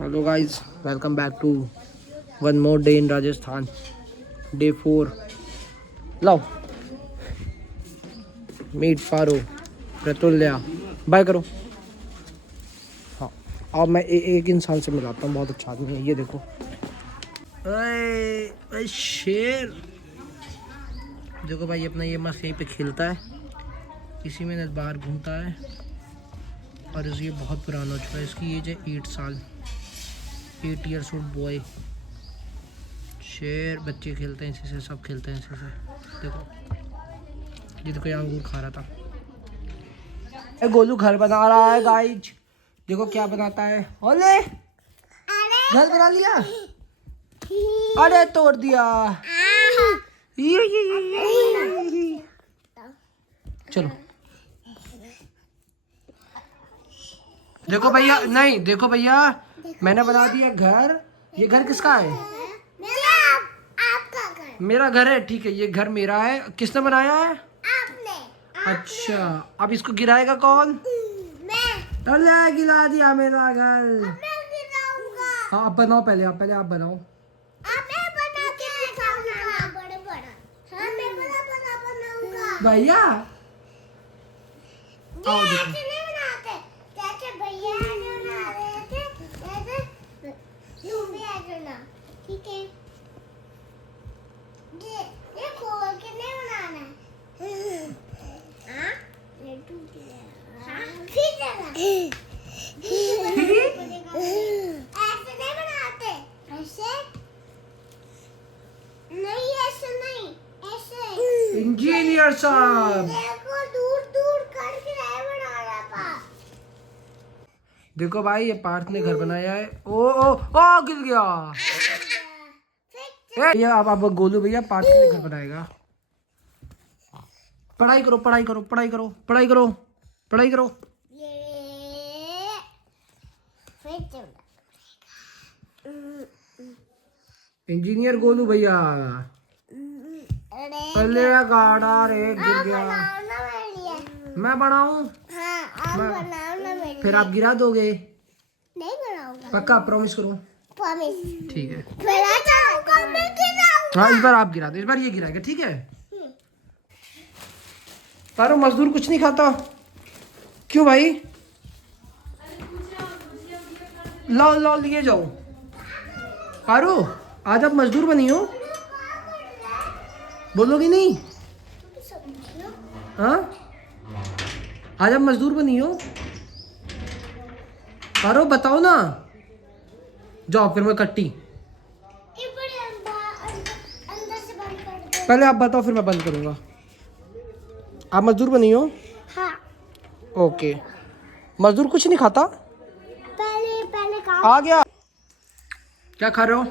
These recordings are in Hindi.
Hello guys, welcome back to one more day in Rajasthan, day 4। लाओ मीट पारो प्रतुल्या बाय करो। हाँ, अब मैं एक इंसान से मिलाता हूँ, बहुत अच्छा आदमी है ये देखो। ओए शेर देखो भाई, अपना ये मस्त यहीं पे खेलता है, इसी में बाहर घूमता है और ये बहुत पुराना हो चुका है। इसकी एज है 8 साल, 8 ईयर्स ओल्ड बॉय। शेर बच्चे खेलते हैं इसी से, सब खेलते हैं इसी से। देखो ये देखो, यहाँ अंगूर खा रहा था। गोलू घर बना रहा है गाइज, देखो क्या बनाता है। ओले घर बना लिया, अरे तोड़ दिया। चलो देखो भैया, नहीं देखो भैया, मैंने बना दिया घर। ये घर किसका है? आपका घर। मेरा घर है, ठीक है, ये घर मेरा है। किसने बनाया है? आपने। अच्छा, अब इसको गिराएगा कौन? मैं। अरे गिरा दिया मेरा घर। मैं गिराऊंगा। हाँ आप बनाओ, पहले आप बनाओ। मैं बना के दिखाऊंगा। बड़ा। हाँ मैं बड़ा बनाऊंगा। भैया ये ऐसे नहीं बनाते, जैसे भैया जो बना रहे थे वैसे तुम भी ऐसे ना, ठीक है? ये खोल के नहीं बनाना है। हाँ? ये टूट गया। हाँ? फिर चला। ऐसे नहीं बनाते, ऐसे नहीं, ऐसे नहीं, ऐसे। इंजीनियर साहब देखो दूर दूर करके नहीं बना रहा पास। देखो भाई, ये पार्थ ने घर बनाया है। ओ गिर गया। भैया अब गोलू भैया पार्थ के लिए घर बनाएगा। पढ़ाई करो, पढ़ाई करो, पढ़ाई करो, पढ़ाई करो, पढ़ाई करो। ये फिर चला। इंजीनियर गोलू भैया। अरे गाड़ा रे गिर गया। बनाना मेरे लिए। मैं बनाऊं? हाँ आप बनाओ ना मेरे लिए। फिर आप गिरा दोगे? नहीं बनाऊंगा। पक्का प्रॉमिस करो। प्रॉमिस। ठीक है, मेरा चाहूंगा मैं गिराऊंगा। हाँ इस बार आप गिरा दो, इस बार ये गिराएगा, ठीक है? पारो मजदूर कुछ नहीं खाता क्यों भाई? लाओ लाओ लिए जाओ। पारो आज आप मजदूर बनी हो, बोलोगी नहीं? हाँ आज आप मजदूर बनी हो। पारो बताओ ना, जाओ फिर मैं कट्टी। ये बड़े अंदर से बंद कर दो। पहले आप बताओ फिर मैं बंद करूंगा। आप मजदूर बनी हो? हाँ ओके, मजदूर कुछ नहीं खाता। पहले पहले खाओ। आ गया। क्या खा रहे हो?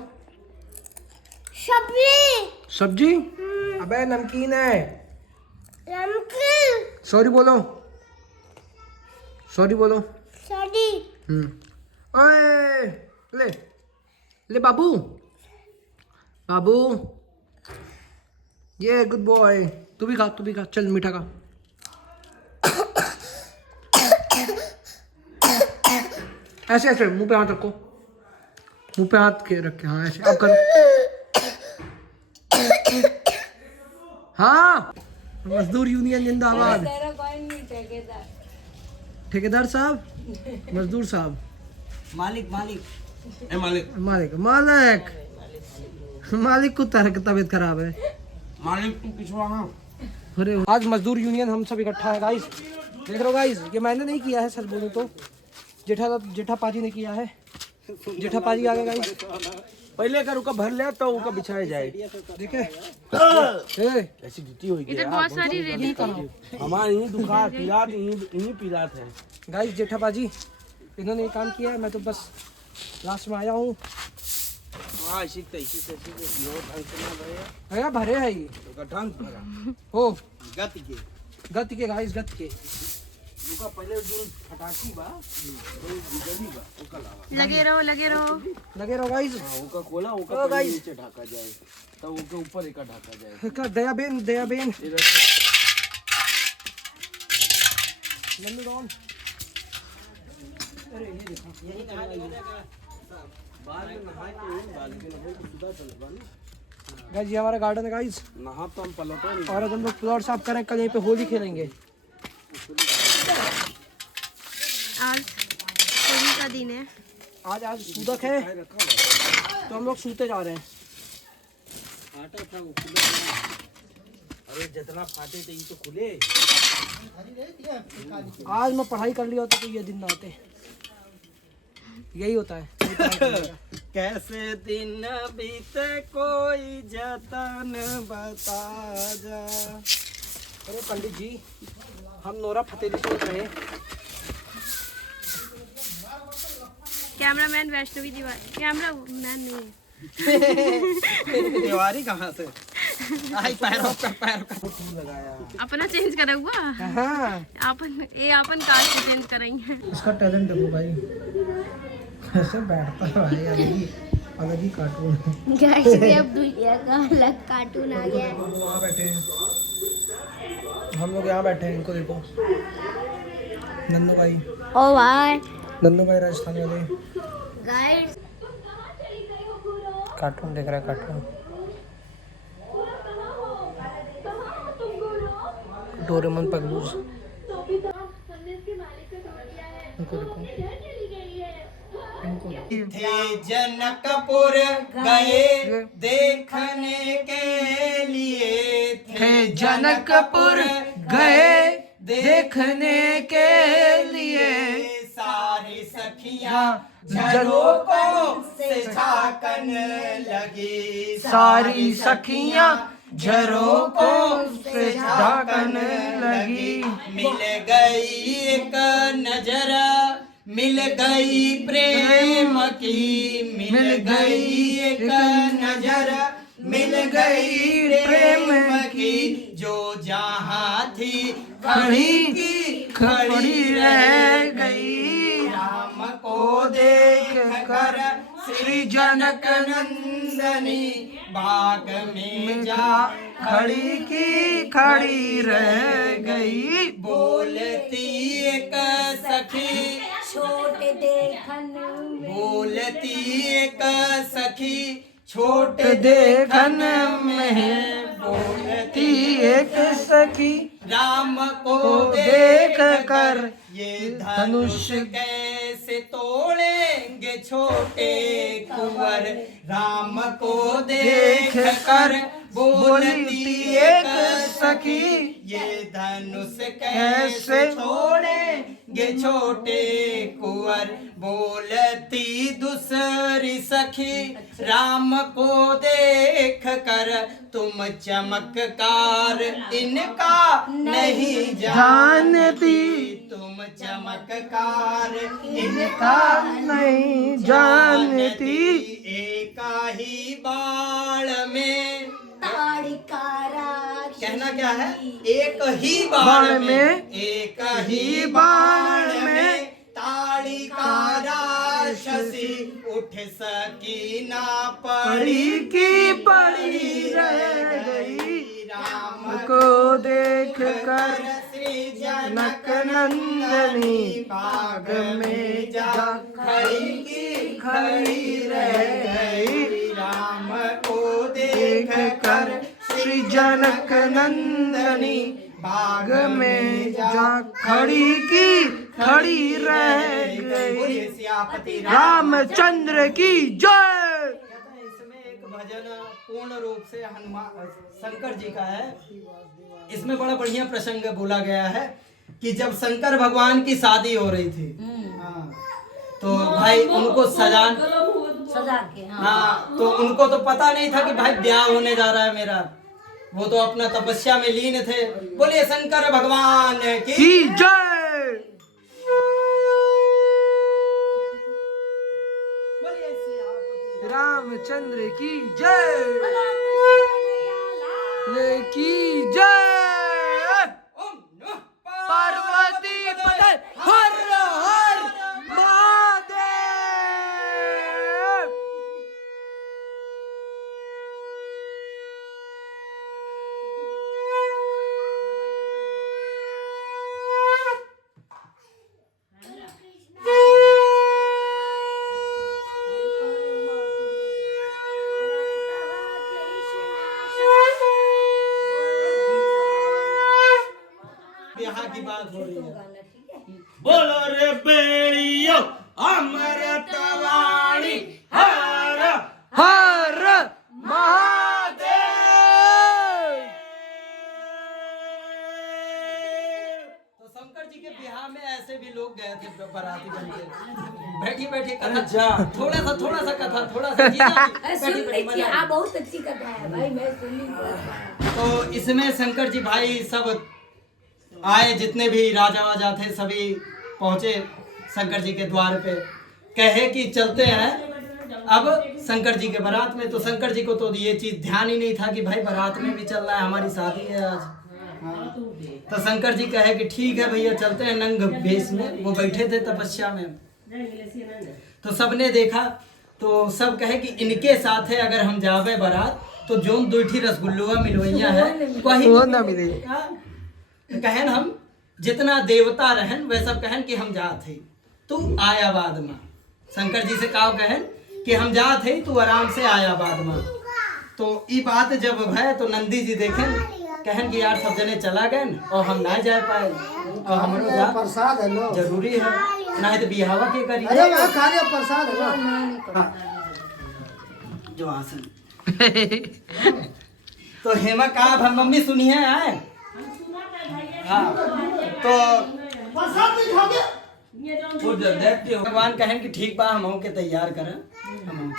सब्जी। सब्जी? अबे नमकीन है। नमकीन। सॉरी बोलो, सॉरी बोलो। सॉरी। ओए ले ले बाबू, बाबू ये गुड बॉय। तू भी खा, तू भी खा, चल मीठा खा। ऐसे ऐसे मुंह पे हाथ रखो, मुंह पे हाथ के रखे, हाँ ऐसे अब करो। हाँ मजदूर यूनियन जिंदाबाद। ठेकेदार साहब, मजदूर साहब, मालिक मालिक मालिक मालिक मालिक मालिक को तबीयत खराब है। मालिक तू पिछवा। हाँ अरे आज मजदूर यूनियन हम सब इकट्ठा है गाइस, देख रहे हो गाइस, ये मैंने नहीं किया है, सच बोलूं तो जेठा पाजी ने किया है। जेठा पाजी आ गए गाइस। पहले का रुका भर ले तो उका बिछाया जाए। देखे ऐसी गिट्टी होगी इधर बहुत सारी रेती हमारे यही दुकान पिलात यही पिलात है गाइस। जेठा पाजी इन्होंने ये काम किया है, मैं तो बस लास्ट में आया हूँ। हां इसी से यो ढंग से ना भरे भैया भरे है ये तो ढंग भरा हो गति के गाइस, गत के उका पहले जो फटाकी बा तो बिजली बा उका लावा लगे रहो लगे रहो गाइस। उका खोला उका ओ पहले गाइस। नीचे ढका जाए तब उके ऊपर एक ढका जाए। का दया बेन इधर नंदू डॉन। अरे ये देखो, बाल में नहा के नहीं बाल के नहा तो सीधा चल बानी गाइस ये हमारा गार्डन है गाइस, नहा तो हम पलटो नहीं और आज हम लोग प्लॉट साफ करें, कल यहीं पे होली खेलेंगे। आज होली का दिन है। आज सूतक है तो हम लोग सूते जा रहे हैं। फाटा था वो खुला था। अरे जितना फाटे थे ये तो खुले। आज मैं पढ़ाई कर लिया होता तो ये दिन ना आते। यही होता है। यही पढ़ाई करने का। कैसे दिन बीते कोई जतन बता जा। अरे पंडित जी हम नोरा फतेही सोच रहे हैं। Cameraman Vaishnavi Tiwari, camera man नहीं है। तिवारी कहाँ से आई पैरों पे पैर का फूल लगाया। अपना चेंज करा हुआ हाँ अपन कास्ट चेंज करेंगे। इसका टैलेंट देखो भाई, कैसे बैठता है भाई, अलग ही कार्टून है। गाइस ये अब दुनिया का अलग कार्टून आ गया है। वहाँ बैठे हैं हम लोग, यहाँ बैठे हैं, इनको देखो नन्नू भाई। ओ भाई नन्नू भाई राजस्थान वाले गाइस कार्टून देख रहा है, कार्टून डोरेमोन पगलूस। इनको देखो, इनको थे जनकपुर गए देखने के लिए, थे जनकपुर गए देखने के लिए, सारी सखियां झरोकों से झांकन लगी, सारी सखियां झरोकों से झांकन लगी। मिल गई एक नजर, मिल गई प्रेम की, मिल गई एक नजर, मिल गई प्रेम की, जो जहाँ थी खड़ी की खड़ी रह गई। राम को देख कर श्री जनक नंदनी बाग में जा खड़ी की खड़ी रह गई। बोलती एक सखी छोटे देखन बोलती एक सखी छोट देखन में बोलती एक सखी, राम को देख कर ये धनुष कैसे तोड़ेंगे छोटे कुंवर। राम को देख कर बोलती एक सखी, ये धनुष कैसे छोड़ेंगे छोटे कुंवर। बोलती दूसरी सखी राम को देख कर, तुम चमत्कार इनका नहीं जानती, तुम चमत्कार इनका नहीं जानती। एक ही बाण में कहना क्या है, एक ही बाण में, एक ही बाण में ताड़ी का राक्षसी उठ सकी ना पड़ी की पड़ी रह गई। राम को देख कर श्री जनक नंदनी बाग में जा खड़ी की खड़ी रह गई। राम को देख कर श्री जनक नंदनी बाग में जा खड़ी की खड़ी रह गई। रामचंद्र की जय। इसमें एक भजन पूर्ण रूप से हनुमान शंकर जी का है। इसमें बड़ा बढ़िया प्रसंग बोला गया है कि जब शंकर भगवान की शादी हो रही थी, हाँ, तो भाई उनको सजा के, हाँ, तो उनको तो पता नहीं था कि भाई ब्याह होने जा रहा है मेरा। वो तो अपना तपस्या में लीन थे। बोलिए शंकर भगवान की जय। रामचंद्र की जय। की जय। पार्वती पते हर हर महादेव। बात हो रही है। गाना ठीक है। बोलो रे बेड़ियो अमृतवाणी हर हर महादेव। तो शंकर जी के बिहार में ऐसे भी लोग गए थे बाराती बन के। बैठी बैठी कथा, थोड़ा सा कथा, थोड़ा सा जीना भी, सुन बैठी बैठी लीजिए, मना। हाँ बहुत अच्छी कथा है भाई, मैं सुन ली। तो इसमें शंकर जी भाई सब आए, जितने भी राजा वाजा थे सभी पहुंचे शंकर जी के द्वार पे, कहे कि चलते हैं अब शंकर जी के बारात में। तो शंकर जी को तो ये चीज ध्यान ही नहीं था कि भाई बारात में भी चल रहा है, हमारी शादी है आज। हाँ। तो शंकर जी कहे कि ठीक है भैया चलते हैं नंग भेष में। वो बैठे थे तपस्या में, तो सबने देखा तो सब कहे कि इनके साथ है अगर हम जावे बारात तो जोन दूठी रसगुल्लुआ मिलवैया है वो ना मिले। तो कहन हम जितना देवता रहन वह सब कहन कि हम जात है तू आया बाद में। शंकर जी से कहो कहन कि हम जात है तू आराम से आया बाद में। तो ये बात जब है तो नंदी जी देखें कहन कि यार सब जने चला गए और हम ना जा पाए और हमरो जा प्रसाद है लो। जरूरी है, ना तो बिहावा के करी अरे वहाँ खाने प्रसाद है लो। जो आसन। तो हेमा कहा हम मम्मी सुनिए आए। हाँ तो भगवान कहें कि ठीक बा हम के तैयार करें हम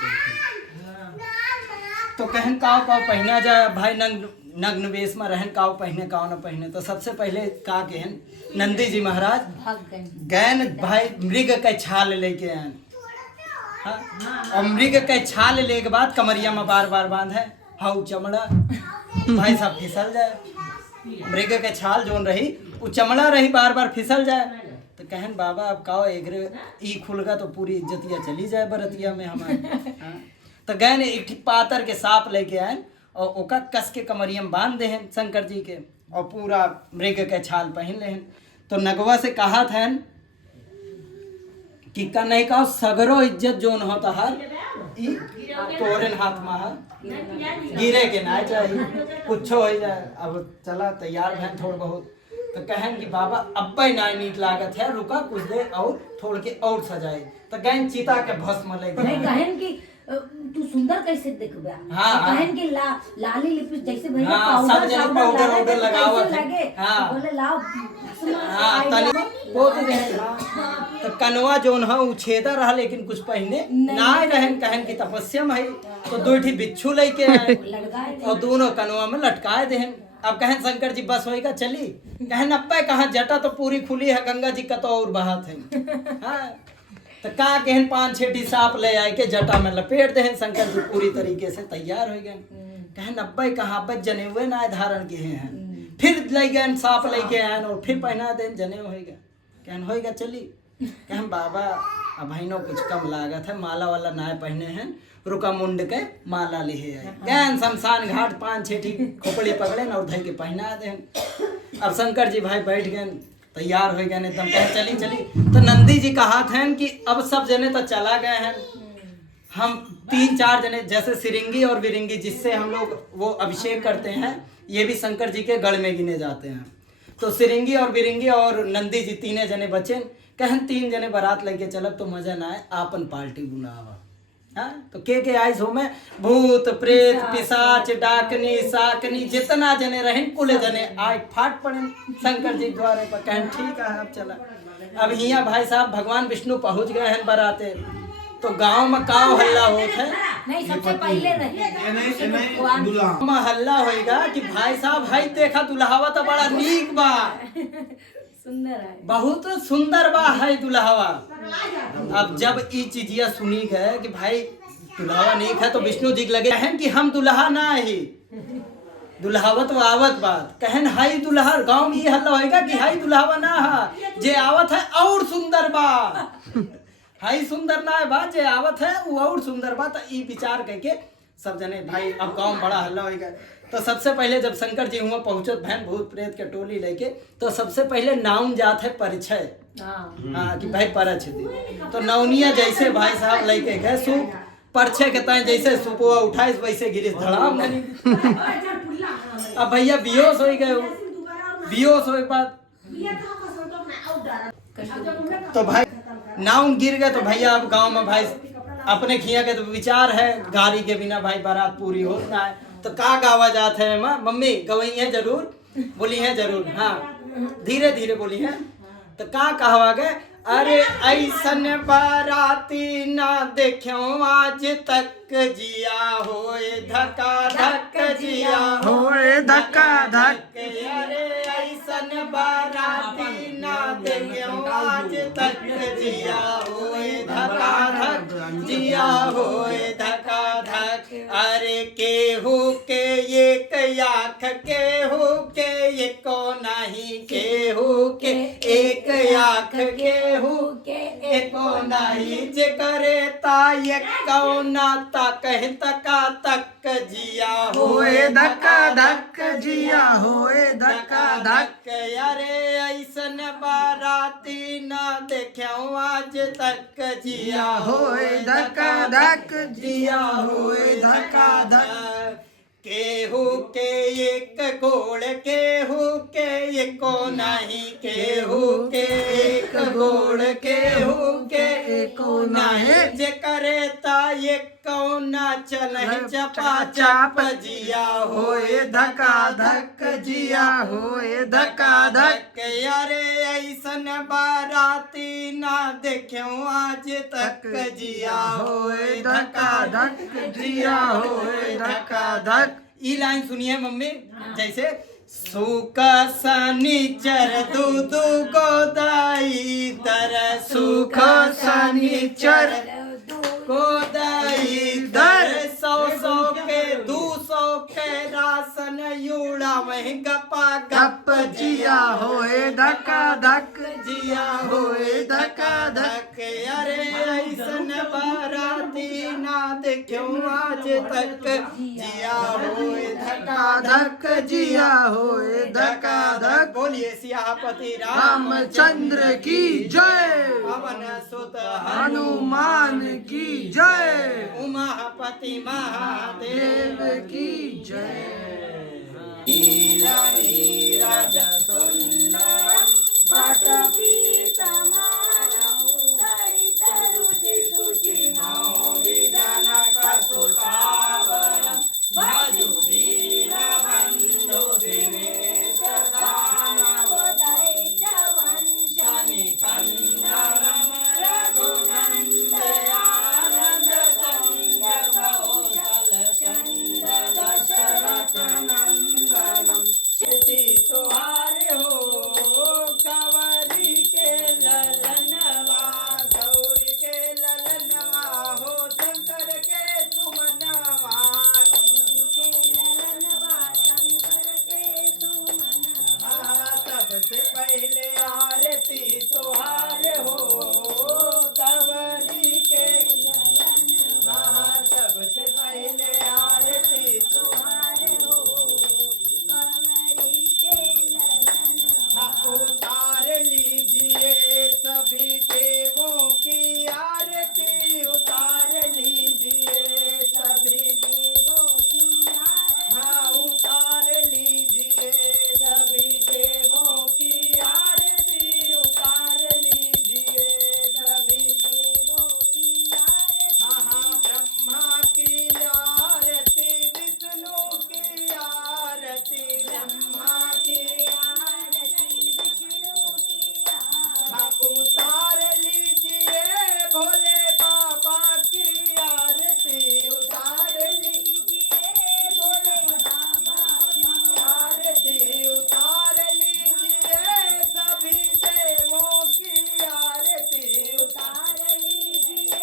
तो कहन काव पहना जाए भाई नग्न वेश में रहन काव पहने काव न पहने। तो सबसे पहले का कहन नंदी जी महाराज गैन भाई मृग के छाल लेके आन। हाँ? और मृग के छाल ले के बाद कमरिया में बार बार बांधे हाउ चमड़ा भाई सब फिसल जाए। मृग के छाल जोन रही वो चमड़ा रही बार बार फिसल जाए। तो कहन बाबा अब काओ एगरे ई खुलगा तो पूरी इज्जतिया चली जाए बरतिया में हमारे। हाँ? तो गए एक ठीक पातर के सांप लेके आए और ओका कस के कमरिया में बांध दे शंकर जी के और पूरा मृग के छाल पहन ले। तो नगवा से कहा था कि का नहीं कहो सगरो इज्जत जोन होता हर तोरन हाथ में गिरे के ना चाहिए कुछ हो जाए। अब चला तैयार है थोड़ा बहुत। तो कहन कि बाबा अब ना नीक लागत है रुका कुछ देर और थोड़ के और सजाए। तो गहन चिता के भस्म ले नहीं कहन कि तू सुंदर कैसे दिखबा। हाँ, हाँ। कहन कि लाली लिपस्टिक जैसे भैया हाँ, सब जने पाउडर लगावत है। लगे हाँ। बोले लाओ हाँ तनी बहुत तो कनवा जोन है उ छेदा रहा लेकिन कुछ पहने ना रहन कहन की तपस्या में है। तो दूठी बिच्छू लेके आए और दोनों कनवा में लटकाए देहन। अब कहन शंकर जी बस होएगा चली कहन अब्बा कहाँ जटा तो पूरी खुली है गंगा जी का तो और बहात है। हाँ तो का कहन 5-6 सांप ले आए के जटा में लपेट देहन। शंकर जी पूरी तरीके से तैयार हो गए। कहन अब्बा कहाँ पर जने हुए ना धारण किए हैं। फिर ले गए सांप लेके आए और फिर पहना देन जने होएगा। कहन होएगा चली कहन बाबा अब बहनों कुछ कम लागत है माला वाला ना पहने हैं रुका मुंड के माला लिहे है। गैन शमशान घाट 5-6 खोपड़ी पकड़े और धई के पहना दे। अब शंकर जी भाई बैठ गए तैयार हो गए एकदम कह चली चली। तो नंदी जी कहा था कि अब सब जने तो चला गए हैं हम 3-4 जने जैसे सिरिंगी और विरिंगी जिससे हम लोग वो अभिषेक करते हैं ये भी शंकर जी के गढ़ में गिने जाते हैं। तो सिरिंगी और बिरिंगी और नंदी जी 3 जने बचे। कहन 3 जने बारात लेके चलब तो मजा ना आए आपन पार्टी बुलावा। हाँ तो के आइस हो में भूत प्रेत पिशाच डाकनी साकनी जितना जने रहें कुल जने आए फाट पड़े शंकर जी द्वारे पर। कहन ठीक है अब चला। अब हिया भाई साहब भगवान विष्णु पहुंच गए हैं बराते। तो गांव में काव हल्ला होता है नहीं सबसे पहले रहे में हल्ला होएगा कि भाई साहब भाई देखा दुल्हावा तो बड़ा नीक बा सुंदर है बहुत सुंदर बा है दुल्हावा। अब जब ये चीजिया सुनी गए कि भाई दुल्हावा नीक है तो विष्णु जी लगे कहन कि हम दुल्हा ना ही दुल्हावत आवत बात कहन हाई दुल्हा गांव में ये हल्ला होएगा कि हाई दुल्हावा ना है जे आवत है और सुंदर बा हाई सुंदर ना है बा जे आवत है वो और सुंदर बा। तो ई विचार करके सब जने भाई अब गांव में बड़ा हल्ला होएगा। तो सबसे पहले जब शंकर जी हुआ पहुंचत भैन भूत प्रेत के टोली लेके तो सबसे पहले नाम जात है परिचय। हाँ कि भाई परछ दी। तो नवनिया जैसे भाई साहब लेके गए सूप परछे के ताए जैसे सुपुआ उठाए वैसे गिरी धड़ाम नहीं। अब भैया बियोश हो गए बियोश हो बाद तो भाई नाउन गिर गए तो भैया अब गांव में भाई अपने खिया के तो विचार है गाड़ी के बिना भाई बारात पूरी होता है। तो का गावा जाते है माँ मम्मी गवई है जरूर बोली है जरूर हाँ धीरे धीरे बोली है। तो का कहवा गए अरे ऐसन बाराती ना देखो आज तक जिया होए धक्का धक जिया होए धक्का धक अरे ऐसन बाराती ना देखो आज तक जिया होए धक्का धक जिया होए धक्का धक। अरे केहू के एक आँख केहू के एको नहीं केहू के एक आँख केहू के एको नहीं जे करे ता एको ना ता कह तका तक जिया होए धक्का धक जिया होए धक्का धक। अरे ऐसन बाराती ना देखो आज तक जिया होए धक्का धक जिया होए धक्का धक। केहू के एक गोड़ केहू के एको नहीं केहू के एक गोड़ केहू के एको नहीं जे करे ता एको ना चले चपा चप जिया होए धक्का धक जिया होए धक्का धक। अरे ऐसन बाराती ना देखो आज तक जिया होए धक्का धक जिया होए धक्का धक। ई लाइन सुनिए मम्मी जैसे सुका शनिचर दूधू गोदाई तर सुखा शनिचर गोदाई दर 100 के 200 के राशन यूड़ा वही गपा गप जिया होए धक्का धक जिया होए धक्का धक। अरे ऐसन बाराती ना देखो आज तक जिया होए धक्का धक जिया होए धक्का धक। बोलिए सियापति रामचंद्र की जय पवन सुत हनुमान की जय उमापति महादेव देव की जय। नीला नीरज सुंदर बट सुतावरम भजु दीन बंधु दिनेश दानवदैत्य वंशनि कंदरम रघुनंदन आनंद चंद्र कौशल चंद्र दशरथ नंदनम श्रुति तुहारे हो गौरी के ललनवा गौरी के ललनवा हो शंकर के सुमनवा गौरी के ललनवा शंकर के सुमनवा। सबसे पहले आरती तुहारे हो गौरी के ललनवा सबसे पहले आरती तुहारे हो गौरी के ललनवा। उतार लीजिए सभी देवों की आरती उतार लीजिए सभी देवों की आरती हाँ उतार लीजिए सभी देवों की आरती उतार लीजिए सभी देवों की आरती हाँ हाँ ब्रह्मा की आरती विष्णु की आरती ब्रह्मा की आरती विष्णु की आरती उतार लीजिए भोले बाबा की आरती उतार लीजिए भोले बाबा की आरती उतार लीजिए सभी देवों की आरती उतार लीजिए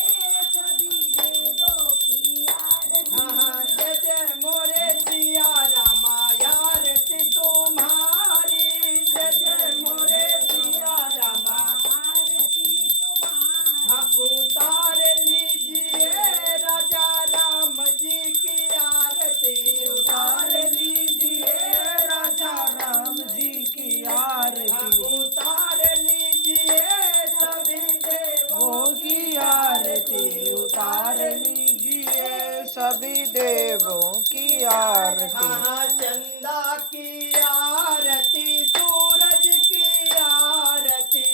सभी देवों की आरती हाँ हाँ जय जय मोरे सिया रामा आरती तुम्हारी जय जय मोरे सिया रामा आरती तुम्हारी हाँ उतार लीजिए राजा राम जी की आरती उतार लीजिए राजा राम जी की आरती उतार लीजिए सभी देवों की आरती उतार लीजिए सभी देवों की आरती हाँ चंदा की आरती सूरज की आरती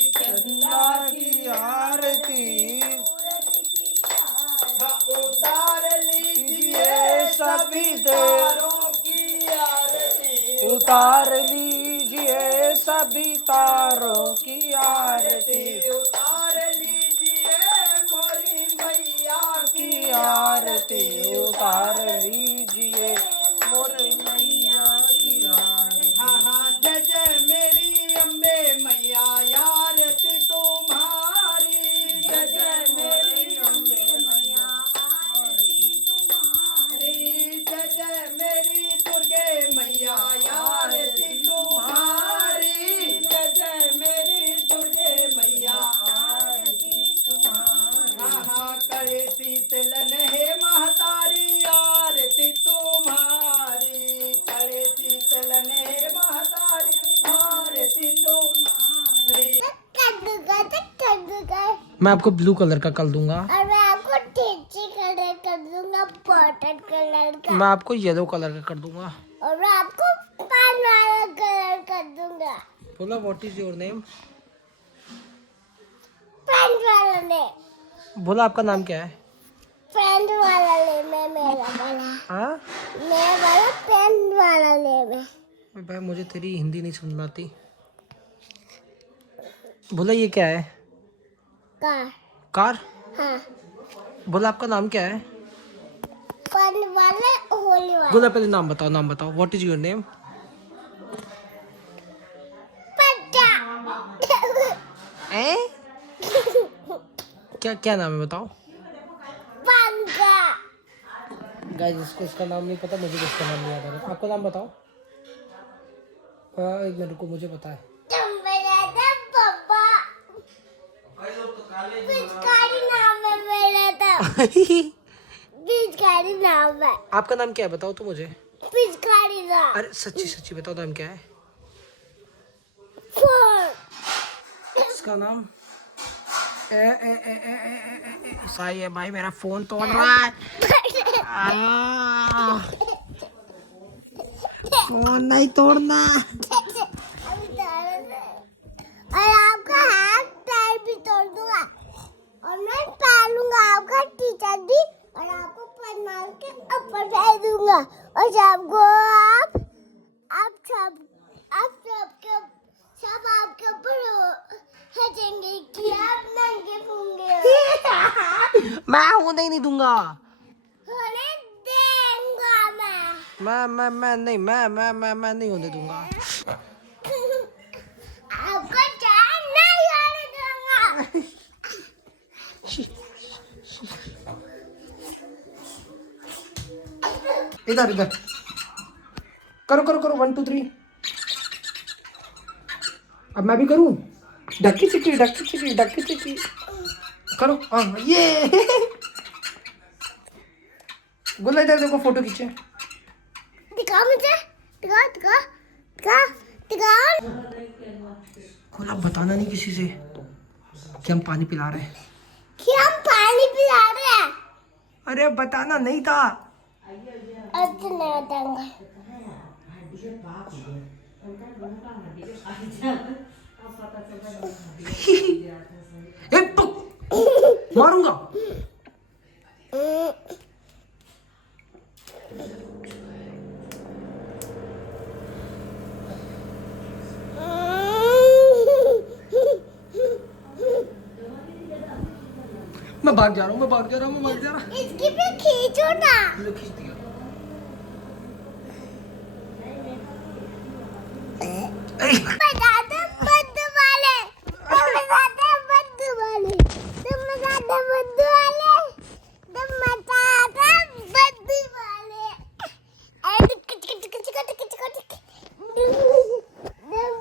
सभी तारों की आरती उतार लीजिए सभी तारों की आरती उतार लीजिए मोरी मैया की आरती उतार लीजिए मोरे मैया की आरती। हाँ हाँ जय जय मेरी अम्बे मैया आरती तुम्हारी जय जय मेरी अम्बे मैया आरती तुम्हारी जय जय मेरी दुर्गे मैया आरती तुम्हारी जय जय मेरी दुर्गे मैया आरती तुम्हारी हाँ हाँ करे शीतलन हे महतारी आरती तुम्हारी करे शीतलन हे महतारी आरती तुम्हारी मैं आपको ब्लू कलर का कर दूंगा। और मैं आपको टीची कलर कर दूंगा, पॉटेड कलर का। मैं आपको येलो कलर का कर दूंगा। और मैं आपको पान वाला कलर कर दूंगा। बोला what is your name? Friend वाला ने, बोला आपका नाम क्या है? फ्रेंड वाला ले मैं मेरा वाला, हाँ मेरा वाला फ्रेंड वाला ले मैं। भाई मुझे तेरी हिंदी नहीं समझ में आती। बोला ये क्या है? कार। कार? हाँ, बोला आपका नाम क्या है? फन वाले होली वाले। बोला पहले नाम बताओ, नाम बताओ। What is your name? पट्टा। ए? क्या क्या नाम है बताओ? पंगा। गाइस जिसको इसका नाम नहीं पता, मुझे इसका नाम नहीं याद आ रहा। आपका नाम बताओ। एक मिनट को, मुझे पता है। तुम मेरा था पापा। पिचकारी नाम है मेरा था। पिचकारी नाम है। आपका नाम क्या है बताओ तो मुझे। पिचकारी था। अरे सच्ची सच्ची बताओ नाम क्या है फोन। इसका नाम? सही है भाई, मेरा फोन तोड़ रहा है। फोन नहीं तोड़ना। और आपका हाथ पैर भी तोड़ दूंगा और मैं पालूंगा आपका टीचर भी और आपको पन्नाल के ऊपर भेज दूंगा और सबको सब आपके ऊपर हंसेंगे कि आप नंगे होंगे। मैं होने ही नहीं दूंगा। होने देंगा मैं नहीं, मैं नहीं होने दूंगा। आपको चाय नहीं होने दूंगा। इधर इधर करो करो करो, 1 2 3। अब मैं भी करूं? डक्की चिक्की डक्की चिक्की डक्की चिक्की करो। हाँ ये गुल्ला इधर देखो, फोटो खींचे। दिखा मुझे, दिखा दिखा दिखा दिखा। गुल्ला बताना नहीं किसी से कि हम पानी पिला रहे हैं। कि हम पानी पिला रहे हैं। अरे बताना नहीं था। अब तो नहीं बताऊंगा। एक तो मारूंगा। मैं भाग जा रहा हूँ, मैं भाग जा रहा हूँ, मैं भाग जा रहा हूँ। इसकी भी खींचो ना। लो खींच दिया। बताते बद्दू वाले, तुम बताते बद्दू वाले, तुम बताते बद्दू वाले, तुम बताते बद्दू वाले। ऐड किच किच किच किच किच किच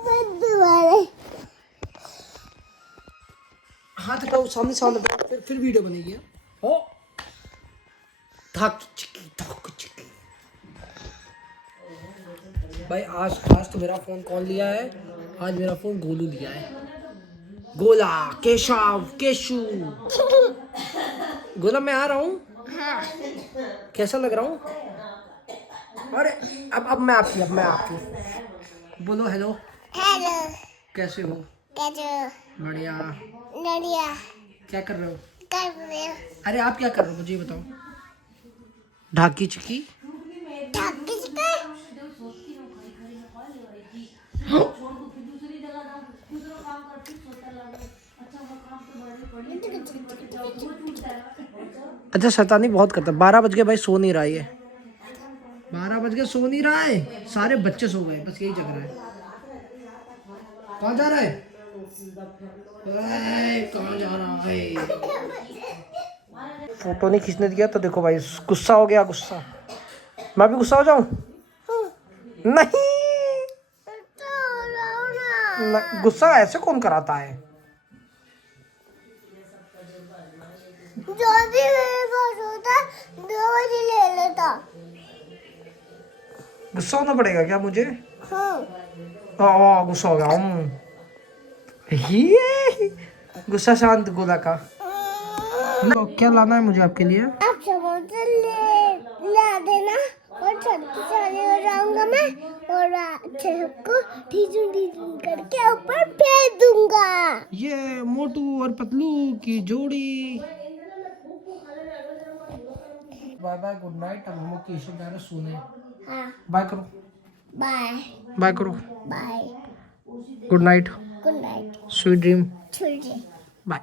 बद्दू वाले। हाथ हटाओ, सामने सामने बैठ, फिर वीडियो बनेगी। हो धक चिकी धक चिकी। भाई आज तो मेरा फोन कौन लिया है? आज मेरा फोन गोलू लिया है। गोला केशव केशु। गोला मैं आ रहा हूँ। कैसा लग रहा हूँ? अरे अब मैं आपकी बोलो हेलो। हेलो, कैसे हो? कैसे हो? बढ़िया। नड़िया क्या कर रहे हो? कर रहे हो? अरे आप क्या कर रहे हो मुझे बताओ। ढाकी चिकी किसका अच्छा शैतानी बहुत करता है। 12 बज गए भाई, सो नहीं रहा ये। 12 बज गए, सो नहीं रहा है। सारे बच्चे सो गए, बस यही जग रहा है। कहाँ जा रहा है? कहाँ जा रहा है? फोटो नहीं खींचने दिया तो देखो भाई, गुस्सा हो गया। गुस्सा, मैं भी गुस्सा हो जाऊं? नहीं, गुस्सा ऐसे कौन कराता है? जो भी मेरे पास होता 2 बजे ले लेता। गुस्सा होना पड़ेगा क्या मुझे? हाँ गुस्सा हो गया। ये गुस्सा शांत गोला का। तो क्या लाना है मुझे आपके लिए? आप समोसा ला देना और छत्तीस हो जाऊंगा मैं और अच्छे सबको ढीचूं करके ऊपर फेंक दूंगा। ये मोटू और पतलू की जोड़ी। Bye bye, good night. अब हम लोग केशव जा रहे हैं सोने। हाँ बाय करो, बाय बाय करो। Bye good night, good night sweet dream. छुट्टी। बाय।